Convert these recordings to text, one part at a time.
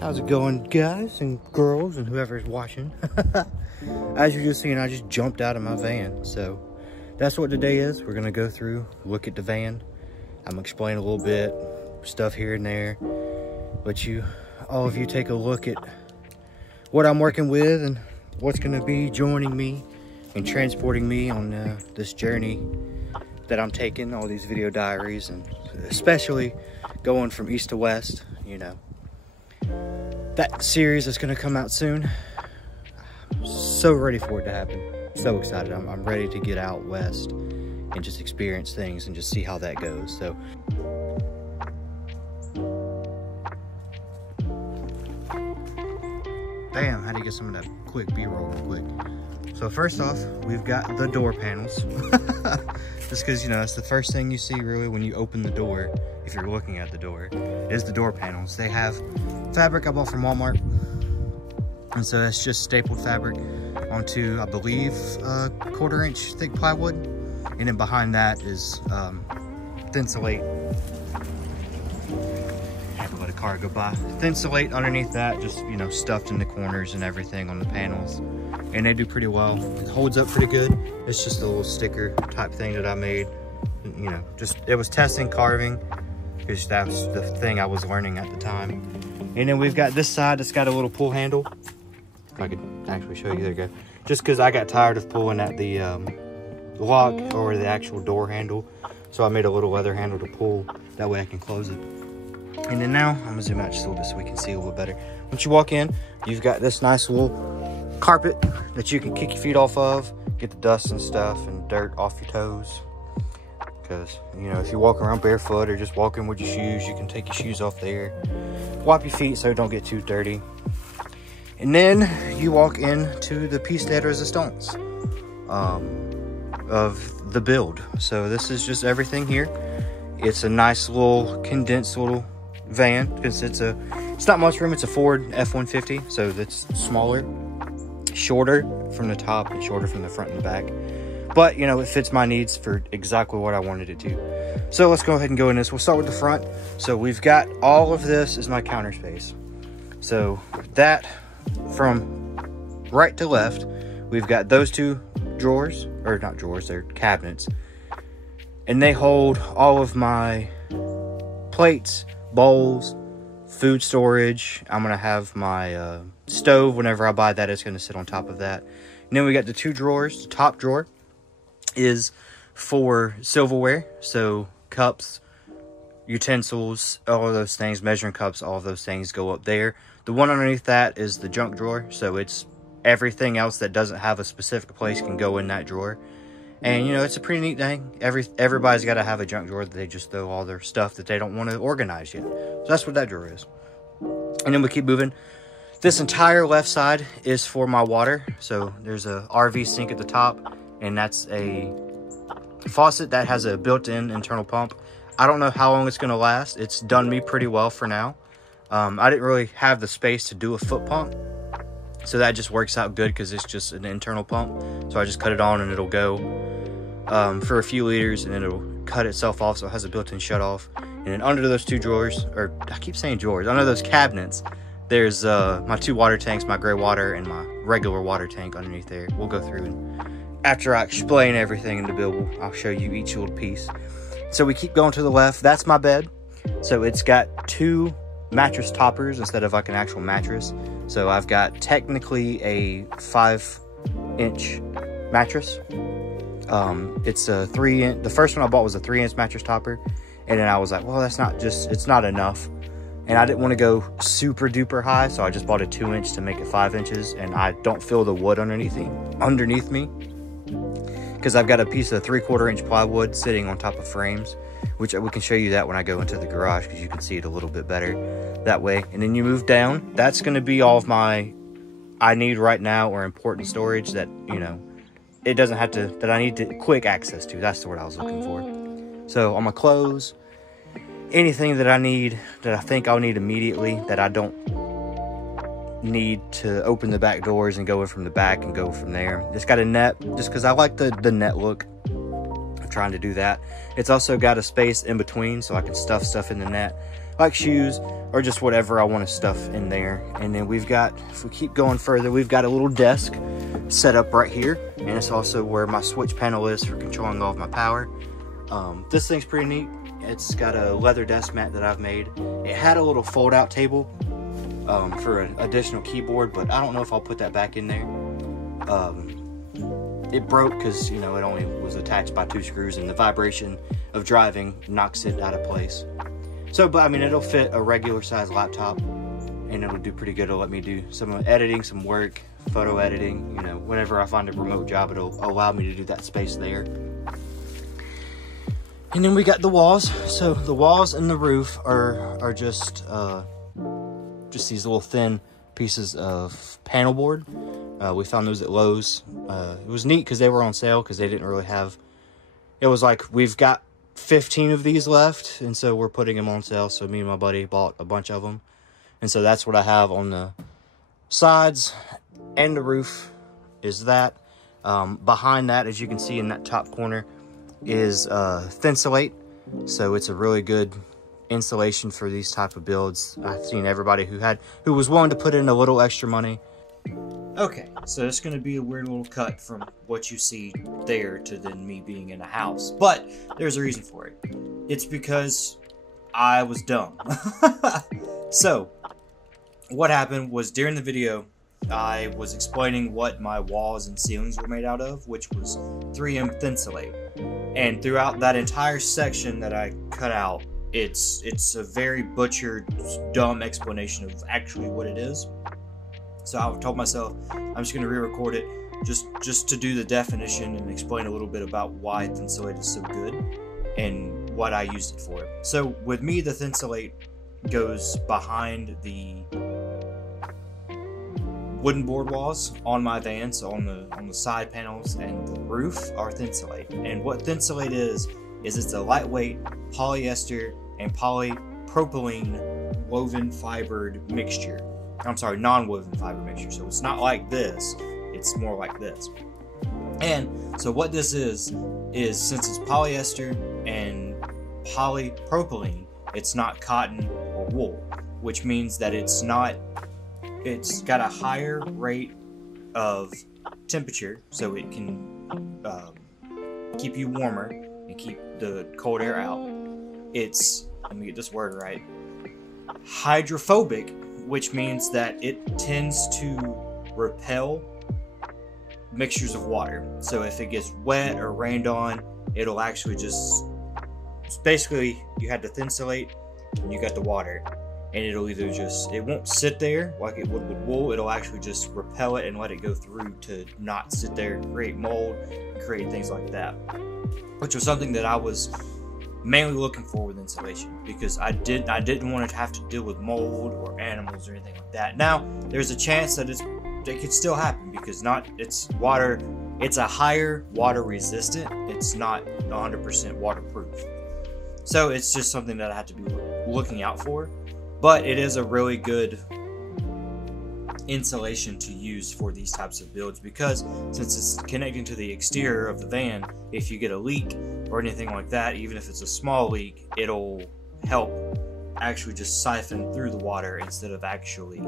How's it going, guys and girls and whoever's watching? As you're just seeing, I just jumped out of my van. So that's what today is. We're gonna go through, look at the van. I'm gonna explain a little bit, stuff here and there. Let all of you take a look at what I'm working with and what's gonna be joining me and transporting me on this journey that I'm taking, all these video diaries, and especially going from east to west, you know. That series is going to come out soon. I'm so ready for it to happen. So excited. I'm ready to get out west and just experience things and just see how that goes. So bam, how do you get some of that quick B-roll real quick? So first off, we've got the door panels. Just because, you know, it's the first thing you see really when you open the door, if you're looking at the door, is the door panels. They have fabric I bought from Walmart. And so it's just stapled fabric onto, I believe, a 1/4 inch thick plywood. And then behind that is Thinsulate. I have to let a car go by. Thinsulate underneath that, just, you know, stuffed in the corners and everything on the panels. And they do pretty well. It holds up pretty good. It's just a little sticker type thing that I made. You know, just, it was testing carving, because that was the thing I was learning at the time. And then we've got this side that's got a little pull handle. If I could actually show you, there you go. Just because I got tired of pulling at the lock or the actual door handle. So I made a little leather handle to pull. That way I can close it. And then now, I'm gonna zoom out just a little bit so we can see a little better. Once you walk in, you've got this nice little carpet that you can kick your feet off of, get the dust and stuff and dirt off your toes. Because, you know, if you walk around barefoot or just walking with your shoes, you can take your shoes off there. Wipe your feet so it don't get too dirty. And then you walk into the piece de resistance of the build. So this is just everything here. It's a nice little condensed little van, because it's not much room. It's a Ford F-150, so that's smaller, shorter from the top and shorter from the front and the back. But, you know, it fits my needs for exactly what I wanted it to. So let's go ahead and go in this. We'll start with the front. So we've got all of this is my counter space. So that, from right to left, we've got those two drawers, or not drawers, they're cabinets. And they hold all of my plates, bowls, food storage. I'm gonna have my stove. Whenever I buy that, it's gonna sit on top of that. And then we got the two drawers. The top drawer is for silverware, so cups, utensils, all of those things, measuring cups, all of those things go up there. The one underneath that is the junk drawer, so it's everything else that doesn't have a specific place can go in that drawer. And, you know, it's a pretty neat thing. Everybody's got to have a junk drawer that they just throw all their stuff that they don't want to organize yet. So that's what that drawer is. And then we keep moving. This entire left side is for my water. So there's a RV sink at the top, and that's a faucet that has a built-in internal pump. I don't know how long it's going to last. It's done me pretty well for now. I didn't really have the space to do a foot pump, so that just works out good because it's just an internal pump. So I just cut it on and it'll go for a few liters, and then it'll cut itself off, so it has a built-in shut off. And then under those two drawers, or I keep saying drawers, under those cabinets, there's my two water tanks, my gray water and my regular water tank underneath there. We'll go through, and after I explain everything in the build, I'll show you each little piece. So we keep going to the left. That's my bed. So it's got two mattress toppers instead of like an actual mattress. So I've got technically a 5-inch mattress. It's a 3-inch. The first one I bought was a 3-inch mattress topper. And then I was like, well, it's not enough. And I didn't want to go super duper high, so I just bought a 2-inch to make it 5 inches. And I don't feel the wood underneath me, because I've got a piece of 3/4 inch plywood sitting on top of frames, which we can show you that when I go into the garage, because you can see it a little bit better that way. And then you move down. That's going to be all of my I need right now or important storage that, you know, it doesn't have to, that I need to quick access to. That's the word I was looking for. So all my clothes, anything that I need, that I think I'll need immediately, that I don't need to open the back doors and go in from the back and go from there. It's got a net, just because I like the net look. I'm trying to do that. It's also got a space in between, so I can stuff stuff in the net. like shoes or just whatever I want to stuff in there. And then we've got, if we keep going further, we've got a little desk set up right here, and it's also where my switch panel is for controlling all of my power. This thing's pretty neat. It's got a leather desk mat that I've made. It had a little fold out table for an additional keyboard, but I don't know if I'll put that back in there. It broke because, you know, it only was attached by 2 screws, and the vibration of driving knocks it out of place. So, but I mean, it'll fit a regular size laptop, and it'll do pretty good. It'll let me do some editing, some work, photo editing, you know, whenever I find a remote job, it'll allow me to do that space there. And then we got the walls. So the walls and the roof are just these little thin pieces of panel board. We found those at Lowe's. It was neat because they were on sale because they didn't really have, it was like, we've got 15 of these left, and so we're putting them on sale. So me and my buddy bought a bunch of them, and so that's what I have on the sides and the roof is that. Behind that, as you can see in that top corner, is Thinsulate. So it's a really good insulation for these type of builds. I've seen everybody who was willing to put in a little extra money. Okay, so it's going to be a weird little cut from what you see there to then me being in a house, but there's a reason for it. It's because I was dumb. So what happened was, during the video I was explaining what my walls and ceilings were made out of, which was 3M Thinsulate. And throughout that entire section that I cut out, it's a very butchered, dumb explanation of actually what it is. So I told myself I'm just going to re-record it just to do the definition and explain a little bit about why Thinsulate is so good and what I used it for. So with me, the Thinsulate goes behind the wooden board walls on my van, so on the side panels and the roof are Thinsulate. And what Thinsulate is it's a lightweight polyester and polypropylene woven fibered mixture. I'm sorry, non-woven fiber mixture. So it's not like this, it's more like this. And so what this is since it's polyester and polypropylene, it's not cotton or wool, which means that it's got a higher rate of temperature, so it can keep you warmer and keep the cold air out. It's, let me get this word right, hydrophobic, which means that it tends to repel mixtures of water. So if it gets wet or rained on, it'll actually just, basically you had the Thinsulate and you got the water, and it'll either just, it won't sit there like it would with wool, it'll actually just repel it and let it go through to not sit there and create mold and create things like that, which was something that I was mainly looking for with insulation, because I didn't want to have to deal with mold or animals or anything like that. Now there's a chance that it could still happen, because it's a higher water resistant, it's not 100% waterproof, so it's just something that I have to be looking out for. But it is a really good insulation to use for these types of builds, because since it's connecting to the exterior of the van, if you get a leak or anything like that, even if it's a small leak, it'll help actually just siphon through the water instead of actually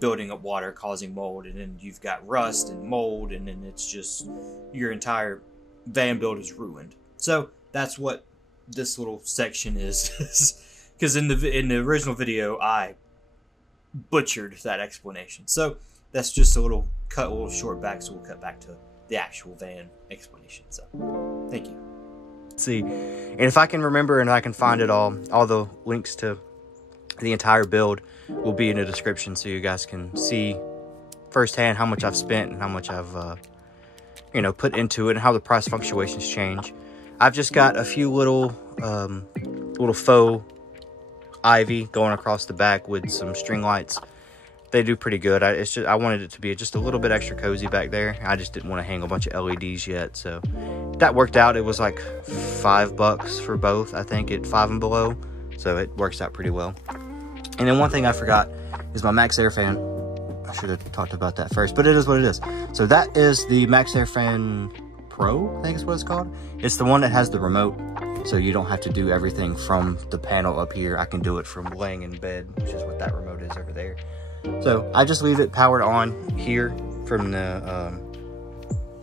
building up water, causing mold, and then you've got rust and mold, and then it's just, your entire van build is ruined. So that's what this little section is. Because in the original video, I butchered that explanation. So that's just a little short back, so we'll cut back to the actual van explanation. So thank you. Let's see, and if I can remember and I can find it all the links to the entire build will be in the description, so you guys can see firsthand how much I've spent and how much I've put into it and how the price fluctuations change. I've just got a few little faux ivy going across the back with some string lights. They do pretty good. I wanted it to be just a little bit extra cozy back there. I just didn't want to hang a bunch of LEDs yet, so that worked out. It was like $5 for both, I think, at 5 and below, so it works out pretty well. And then one thing I forgot is my Max Air fan. I should have talked about that first, but it is what it is. So that is the Max Air Fan Pro, I think is what it's called. It's the one that has the remote. So you don't have to do everything from the panel up here. I can do it from laying in bed, which is what that remote is over there. So I just leave it powered on here from the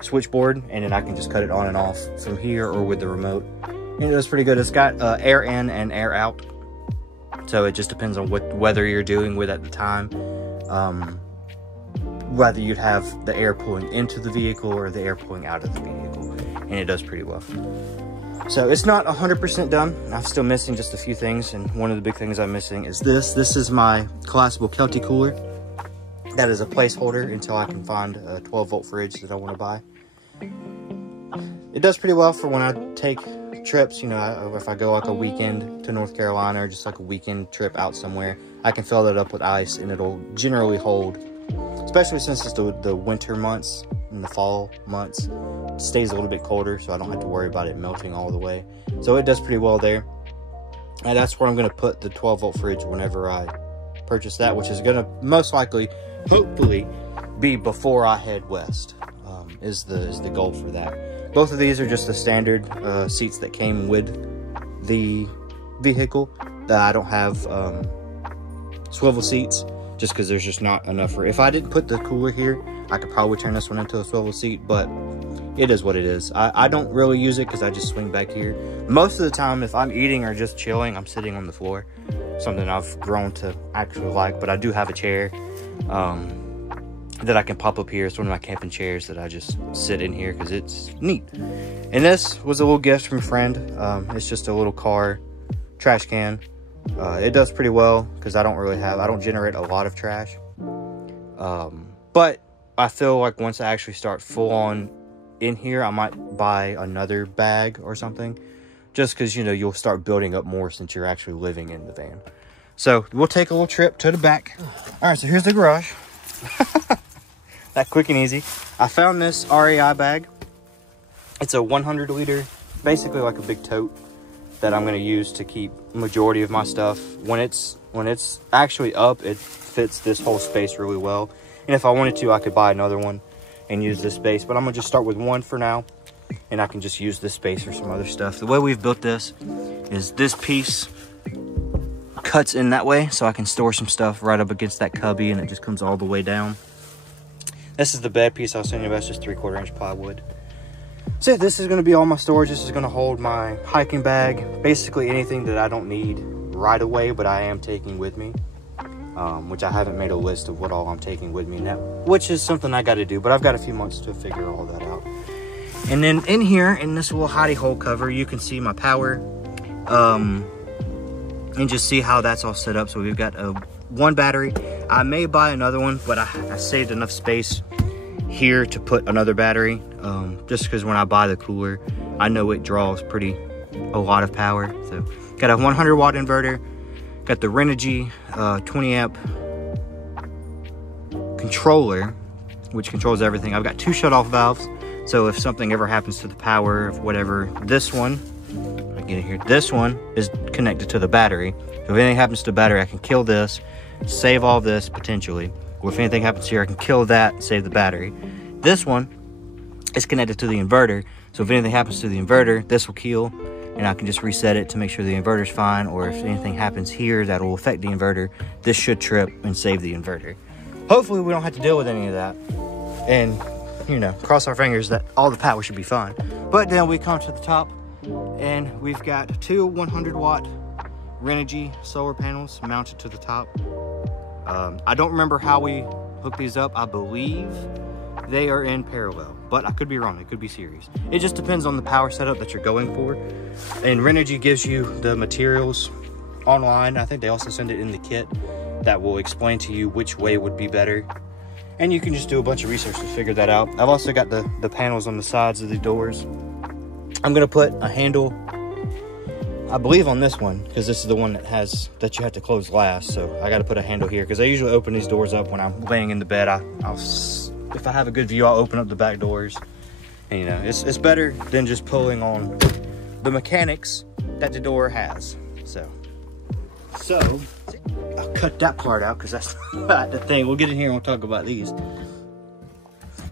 switchboard, and then I can just cut it on and off from here or with the remote. And it does pretty good. It's got air in and air out. So it just depends on what weather you're dealing with at the time. Whether you'd have the air pulling into the vehicle or the air pulling out of the vehicle. And it does pretty well. So it's not 100% done. I'm still missing just a few things. And one of the big things I'm missing is this. This is my collapsible Kelty cooler. That is a placeholder until I can find a 12-volt fridge that I want to buy. It does pretty well for when I take trips, you know, if I go like a weekend to North Carolina or just like a weekend trip out somewhere. I can fill it up with ice and it'll generally hold, especially since it's the winter months and the fall months. It stays a little bit colder, so I don't have to worry about it melting all the way. So it does pretty well there. And that's where I'm going to put the 12-volt fridge whenever I purchase that, which is going to most likely, hopefully, be before I head west, is the goal for that. Both of these are just the standard seats that came with the vehicle. That I don't have swivel seats, just because there's just not enough for. If I didn't put the cooler here, I could probably turn this one into a swivel seat, but it is what it is. I don't really use it because I just swing back here. Most of the time, if I'm eating or just chilling, I'm sitting on the floor. Something I've grown to actually like, but I do have a chair that I can pop up here. It's one of my camping chairs that I just sit in here because it's neat. And this was a little gift from a friend. It's just a little car trash can. It does pretty well because I don't generate a lot of trash. But I feel like once I actually start full on in here, I might buy another bag or something, just because, you know, you'll start building up more since you're actually living in the van. So we'll take a little trip to the back. All right, so here's the garage. That quick and easy. I found this REI bag. It's a 100 liter, basically like a big tote that I'm going to use to keep majority of my stuff. When it's actually up, it fits this whole space really well. And if I wanted to, I could buy another one and use this space, but I'm gonna just start with one for now, and I can just use this space for some other stuff. The way we've built this is this piece cuts in that way, so I can store some stuff right up against that cubby, and it just comes all the way down. This is the bed piece I was telling you about. It's just 3/4 inch plywood. So this is gonna be all my storage. This is gonna hold my hiking bag, basically anything that I don't need right away, but I am taking with me. Which I haven't made a list of what all I'm taking with me now, which is something I got to do, but I've got a few months to figure all that out. And then in here, in this little hidey hole cover, you can see my power, and just see how that's all set up. So we've got one battery. I may buy another one, but I saved enough space here to put another battery, just because when I buy the cooler, I know it draws a lot of power. So got a 100 watt inverter. Got the Renogy 20 amp controller, which controls everything. I've got 2 shut-off valves, so if something ever happens to the power of whatever, this one, I get it here, this one is connected to the battery. So if anything happens to the battery, I can kill this, save all this potentially. Or if anything happens here, I can kill that, save the battery. This one is connected to the inverter, so if anything happens to the inverter, this will kill. And I can just reset it to make sure the inverter's fine, or if anything happens here that will affect the inverter, this should trip and save the inverter. Hopefully we don't have to deal with any of that. And, you know, cross our fingers that all the power should be fine. But then we come to the top, and we've got 2 100 watt Renogy solar panels mounted to the top. I don't remember how we hooked these up. I believe they are in parallel, but I could be wrong. It could be series. It just depends on the power setup that you're going for. And Renogy gives you the materials online. I think they also send it in the kit that will explain to you which way would be better. And you can just do a bunch of research to figure that out. I've also got the panels on the sides of the doors. I'm gonna put a handle, I believe, on this one, because this is the one that you have to close last. So I gotta put a handle here, because I usually open these doors up when I'm laying in the bed. If I have a good view, I'll open up the back doors. And, you know, it's better than just pulling on the mechanics that the door has. So I'll cut that part out because that's not the thing. We'll get in here and we'll talk about these.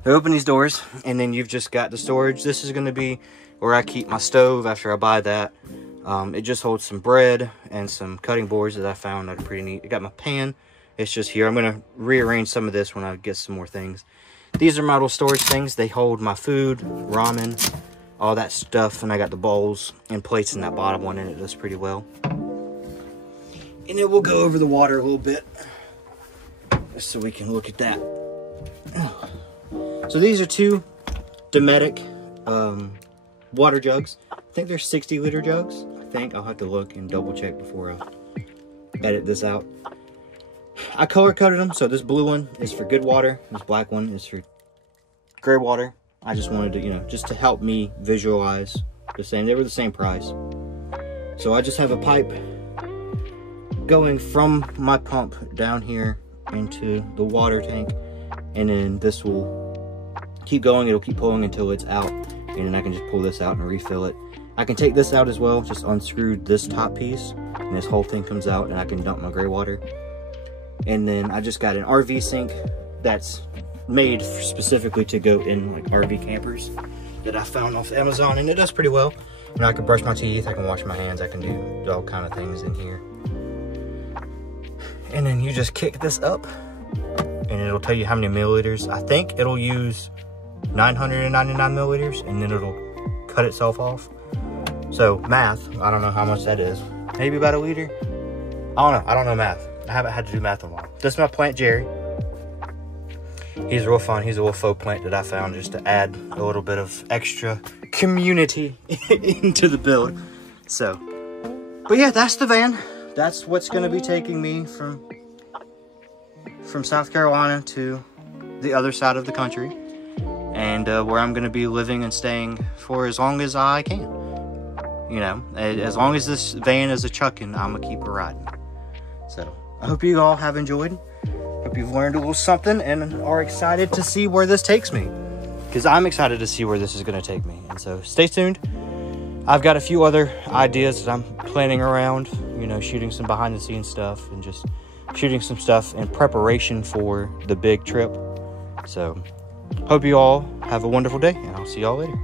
So open these doors, and then you've just got the storage. This is going to be where I keep my stove after I buy that. It just holds some bread and some cutting boards that I found that are pretty neat. I got my pan. It's just here. I'm going to rearrange some of this when I get some more things. These are my little storage things. They hold my food, ramen, all that stuff. And I got the bowls and plates in that bottom one, and it does pretty well. And then we'll go over the water a little bit so we can look at that. So these are two Dometic water jugs. I think they're 60-liter jugs. I think I'll have to look and double check before I edit this out. I color coded them, so this blue one is for good water, this black one is for gray water. I just wanted to, you know, just to help me visualize the same. They were the same price. So I just have a pipe going from my pump down here into the water tank, and then this will keep going. It'll keep pulling until it's out, and then I can just pull this out and refill it. I can take this out as well, just unscrew this top piece, and this whole thing comes out, and I can dump my gray water. And then I just got an RV sink that's made specifically to go in like RV campers that I found off Amazon, and it does pretty well. And I can brush my teeth, I can wash my hands, I can do all kind of things in here. And then you just kick this up and it'll tell you how many milliliters. I think it'll use 999 milliliters, and then it'll cut itself off. So math, I don't know how much that is. Maybe about a liter? I don't know math. I haven't had to do math in a while. This is my plant, Jerry. He's real fun. He's a little faux plant that I found just to add a little bit of extra community into the build. So, but yeah, that's the van. That's what's going to be taking me from South Carolina to the other side of the country, and where I'm going to be living and staying for as long as I can. You know, as long as this van is a chucking, I'm going to keep it riding. So, I hope you all have enjoyed. Hope you've learned a little something and are excited to see where this takes me. Because I'm excited to see where this is going to take me. And so, stay tuned. I've got a few other ideas that I'm planning around. You know, shooting some behind the scenes stuff and just shooting some stuff in preparation for the big trip. So, hope you all have a wonderful day, and I'll see y'all later.